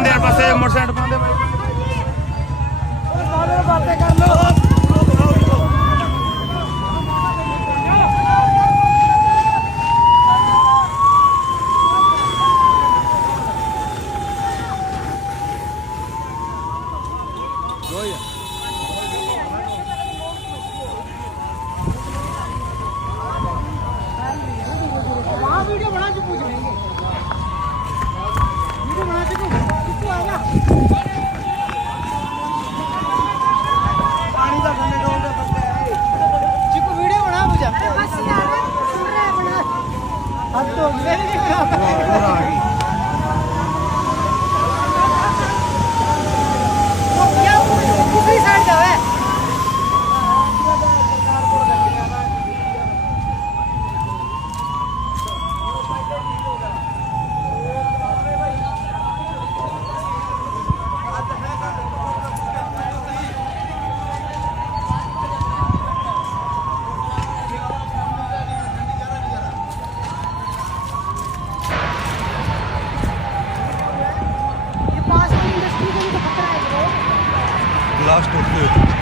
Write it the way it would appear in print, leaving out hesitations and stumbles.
पाते यार पासे मोटरसाइकिल पाते भाई बातें कर लो वहाँ वीडियो बना के पूछ लेंगे वीडियो बना के तू आ जा पानी का ठंडे डोल दे बंदे चिकू वीडियो बना मुझे बस यार सुन रहे बना अब तो मेरे लिए बना पूरा आ गई तो क्या दूसरी साइड जाओ है लास्ट